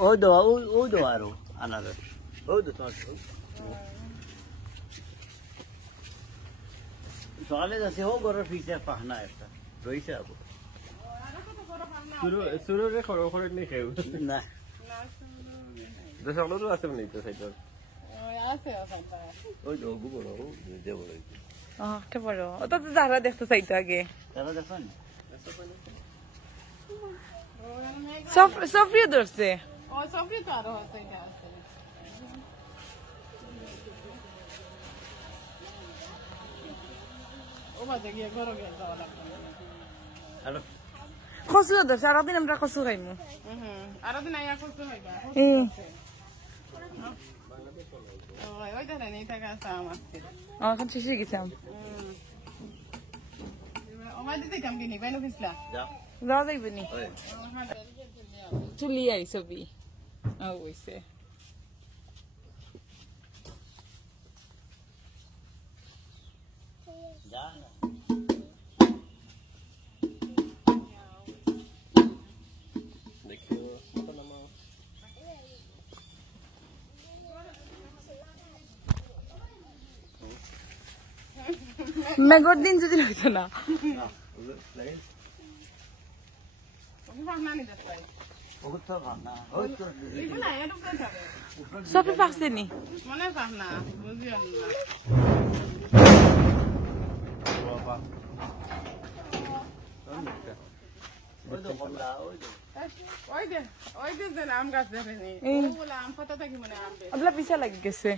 ওই দেওয়া ওই দেওয়া আরো আনারস ওই তো তোমার সকালে যাচ্ছে ও বড় ফিসে পাহনা একটা রয়েছে আবু সুররে খড় খড় নেই খেউ না দশগুলো আছে নেই তো সাইডর ওই তো ওগু বড় ও যে বড় একটা বড় ও তো যারা দেখতে চাইতো আগে তারা দেখুন সফরিয়া ধরছে কচু ধরছে সারাদিন আমরা কচু খাইমু এখন শেষ হয়ে গেছিলাম যাওয়া যাইব নি চুলি আই ছবি ওইছে মেঘর দিন যদি হইতো না সফি পাকছে নি পিছা লাগি গেছে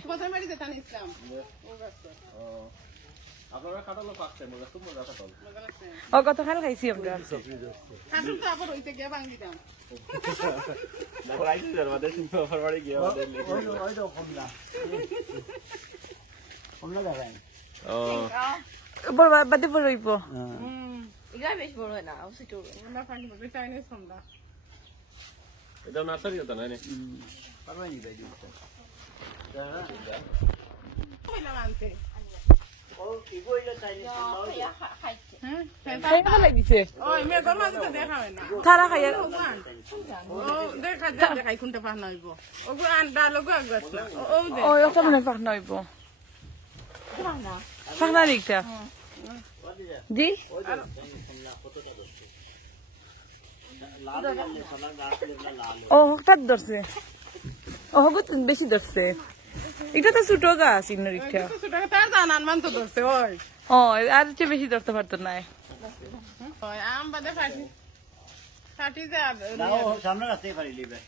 ও কত খাল খাইছি আমরা বাদে পর রইব বেশ বড় হয় না এটা নার্সারি হতো না তারা খাইয়া মনে পাখনা হইব পাখনা দিকটা জি ও হঠাৎ ধরছে ও হগুত বেশি ধরছে এটা তো ছোট গাছ ইন্নরিকটা ও আর চেয়ে বেশি ধরতে পারতো না সামনে রাস্তায় পারি লিবে